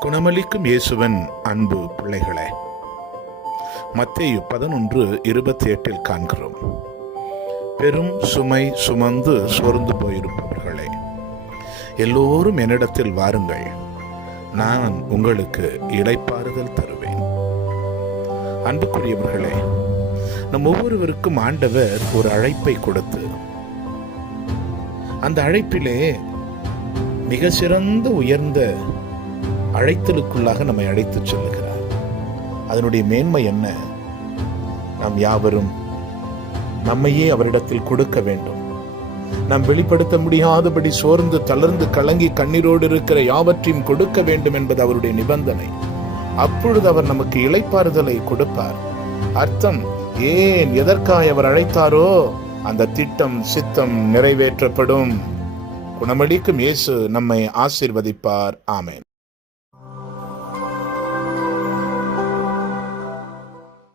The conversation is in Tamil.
குணமளிக்கும் இயேசுவன் அன்பு பிள்ளைகளே மத்தேயு பதினொன்று இருபத்தி எட்டில் காண்கிறோம். பெரும் சுமை சுமந்து சோர்ந்து போயிருப்பவர்களே எல்லோரும் என்னிடத்தில் வாருங்கள் நான் உங்களுக்கு இடைப்பாறுதல் தருவேன். அன்புக்குரியவர்களே நம் ஒவ்வொருவருக்கும் ஆண்டவர் ஒரு அழைப்பை கொடுத்து அந்த அழைப்பிலே மிக சிறந்த உயர்ந்த அழைத்தலுக்குள்ளாக நம்மை அழைத்துச் செல்லுகிறார். அதனுடைய மேன்மை என்ன? நாம் யாவரும் நம்மையே அவரிடத்தில் கொடுக்க வேண்டும். நாம் வெளிப்படுத்த முடியாதபடி சோர்ந்து தளர்ந்து கலங்கி கண்ணீரோடு இருக்கிற யாவற்றையும் கொடுக்க வேண்டும் என்பது அவருடைய நிபந்தனை. அப்பொழுது அவர் நமக்கு இளைப்பாறுதலை கொடுப்பார். அர்த்தம் ஏன் எதற்காக அவர் அழைத்தாரோ அந்த திட்டம் சித்தம் நிறைவேற்றப்படும். குணமளிக்கும் இயேசு நம்மை ஆசீர்வதிப்பார். ஆமேன்.